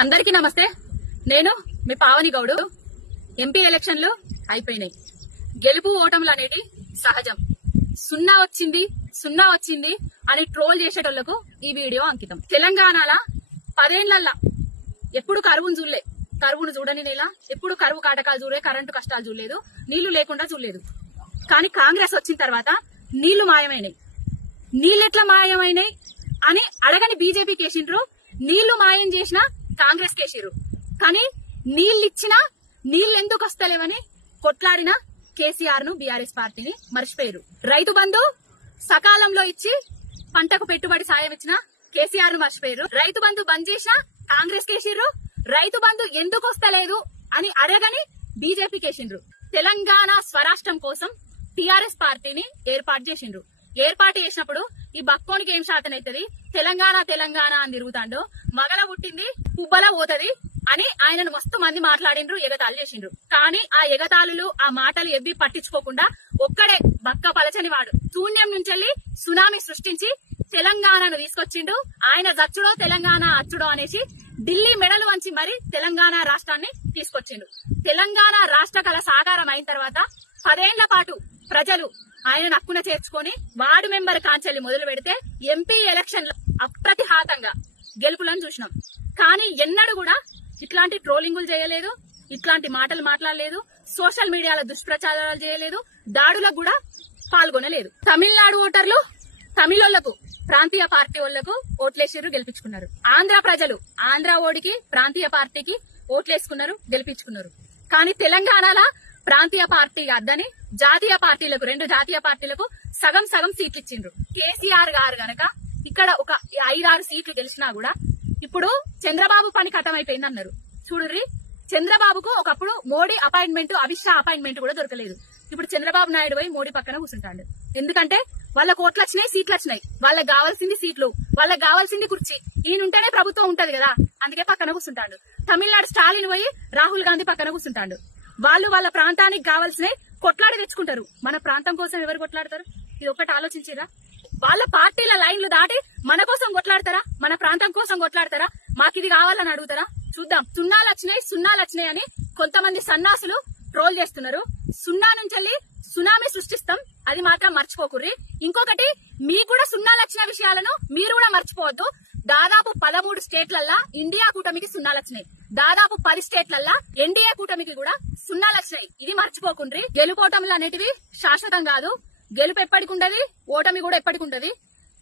అందరికీ నమస్తే. నేను మీ పావని గౌడు. ఎంపీ ఎలక్షన్లు అయిపోయినాయి. గెలుపు ఓటములు అనేటి సహజం. సున్నా వచ్చింది అని ట్రోల్ చేసేటోళ్లకు ఈ వీడియో అంకితం. తెలంగాణలో 10 ఏళ్లల్లా ఎప్పుడు కరువును చూడని నెల, ఎప్పుడు కరువు కాటకాలు చూడలేదు, కరెంటు కష్టాలు చూడలేదు, నీళ్లు లేకుండా చూడలేదు. కానీ కాంగ్రెస్ వచ్చిన తర్వాత నీళ్లు మాయమైనాయి. నీళ్ళెట్లా మాయమైనాయి అని అడగని బీజేపీ కేసిండ్రు, నీళ్లు మాయం చేసిన కాంగ్రెస్ కేసిరు. కానీ నీళ్ళిచ్చినా నీళ్ళెందుకు వస్తలేవని కొట్లాడిన కేసీఆర్ ను, బీఆర్ఎస్ పార్టీని మర్చిపోయారు. రైతు బంధు సకాలంలో ఇచ్చి పంటకు పెట్టుబడి సాయం ఇచ్చిన కేసీఆర్ ను మర్చిపోయారు. రైతు బంధు బంద్ చేసిన కాంగ్రెస్ కేసిర్రు. రైతు బంధు ఎందుకు వస్తలేదు అని అడగని బీజేపీ కేసిండ్రు. తెలంగాణ స్వరాష్ట్రం కోసం టీఆర్ఎస్ పార్టీని ఏర్పాటు చేసిండ్రు. ఏర్పాటు చేసినప్పుడు ఈ బక్కోనికి ఏం శాతనైతది, తెలంగాణ అని తిరుగుతాండో, మగల పుట్టింది పుబ్బల పోతది అని ఆయనను మస్తు మంది మాట్లాడిండ్రు, ఎగతాళి చేసిండ్రు. కానీ ఆ ఎగతాళులు, ఆ మాటలు ఎవ్వి పట్టించుకోకుండా ఒక్కడే బక్క పలచని వాడు శూన్యం నుంచి సునామీ సృష్టించి తెలంగాణను తీసుకొచ్చిండు. ఆయన జచ్చుడో తెలంగాణ అచ్చుడో అనేసి ఢిల్లీ మెడలు వంచి మరి తెలంగాణ రాష్ట్రాన్ని తీసుకొచ్చిండు. తెలంగాణ రాష్ట్ర కళ సాకారం అయిన తర్వాత 10 ఏళ్ల పాటు ప్రజలు ఆయన నక్కున చేర్చుకొని వార్డు మెంబర్ కాంచెల్లి మొదలు పెడితే ఎంపీ ఎలక్షన్ లో అప్రతిహాతంగా గెలుపులను చూసినాం. కానీ ఎన్నడూ కూడా ఇట్లాంటి ట్రోలింగులు చేయలేదు, ఇట్లాంటి మాటలు మాట్లాడలేదు, సోషల్ మీడియాలో దుష్ప్రచారాలు చేయలేదు, దాడులకు కూడా పాల్గొనలేదు. తమిళనాడు ఓటర్లు తమిళోళ్లకు, ప్రాంతీయ పార్టీ వాళ్లకు ఓట్లేసిర్రు, గెలిపించుకున్నారు. ఆంధ్ర ప్రజలు ఆంధ్ర ఓడికి, ప్రాంతీయ పార్టీకి ఓట్లేసుకున్నారు, గెలిపించుకున్నారు. కానీ తెలంగాణలో ప్రాంతీయ పార్టీ అద్దని జాతీయ పార్టీలకు, 2 జాతీయ పార్టీలకు సగం సీట్లు ఇచ్చిండ్రు. కేసీఆర్ గారు గనక ఇక్కడ ఒక 5-6 సీట్లు గెలిచినా కూడా ఇప్పుడు చంద్రబాబు పని కథమైపోయింది అన్నారు. చూడుర్రి, చంద్రబాబుకు ఒకప్పుడు మోడీ అపాయింట్మెంట్, అమిత్ షా అపాయింట్మెంట్ కూడా దొరకలేదు. ఇప్పుడు చంద్రబాబు నాయుడు పోయి మోడీ పక్కన కూర్చుంటాడు. ఎందుకంటే వాళ్ళకు ఓట్లు వచ్చినాయి, సీట్లు వచ్చినాయి, వాళ్ళకి కావాల్సింది సీట్లు, వాళ్ళకి కావాల్సింది కుర్చీ. ఈయనుంటేనే ప్రభుత్వం ఉంటది కదా, అందుకే పక్కన కూర్చుంటాడు. తమిళనాడు స్టాలిన్ పోయి రాహుల్ గాంధీ పక్కన కూర్చుంటాడు. వాళ్ళు వాళ్ళ ప్రాంతానికి కావాల్సినవి కొట్లాడి తెచ్చుకుంటారు. మన ప్రాంతం కోసం ఎవరు కొట్లాడతారు? ఇది ఒక్కటి ఆలోచించిరా? వాళ్ళ పార్టీల లైన్లు దాటి మన కోసం కొట్లాడతారా? మన ప్రాంతం కోసం కొట్లాడతారా? మాకిది కావాలని అడుగుతారా? చూద్దాం. సున్నాలు వచ్చినాయి అని కొంతమంది సన్నాసులు ట్రోల్ చేస్తున్నారు. సున్నా నుంచి సునామీ సృష్టిస్తాం, అది మాత్రం మర్చిపోకుర్రి. ఇంకొకటి, మీకు కూడా సున్నాలు వచ్చిన విషయాలను మీరు కూడా మర్చిపోవద్దు. దాదాపు 13 స్టేట్లల్లా ఇండియా కూటమికి సున్నాలు వచ్చినాయి. దాదాపు 10 స్టేట్లల్లా ఎన్డీఏ కూటమికి కూడా సున్నాలు వచ్చినాయి. ఇది మర్చిపోకుండ్రి. గెలుపోటములు అనేటివి శాశ్వతం కాదు. గెలుపు ఎప్పటికుంటది, ఓటమి కూడా ఎప్పటికుంటది.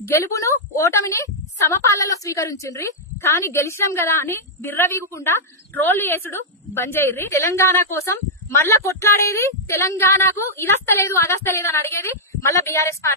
గెలుపును, ఓటమిని సమపాలలో స్వీకరించిండ్రి. కానీ గెలిచినాం కదా అని బిర్రవీగకుండా ట్రోళ్లు చేసుడు బంద్ చేయర్రి. తెలంగాణ కోసం మళ్ళా కొట్లాడేది, తెలంగాణకు ఇదస్తలేదు అదస్తలేదు అని అడిగేది మళ్ళా బీఆర్ఎస్ పార్టీ.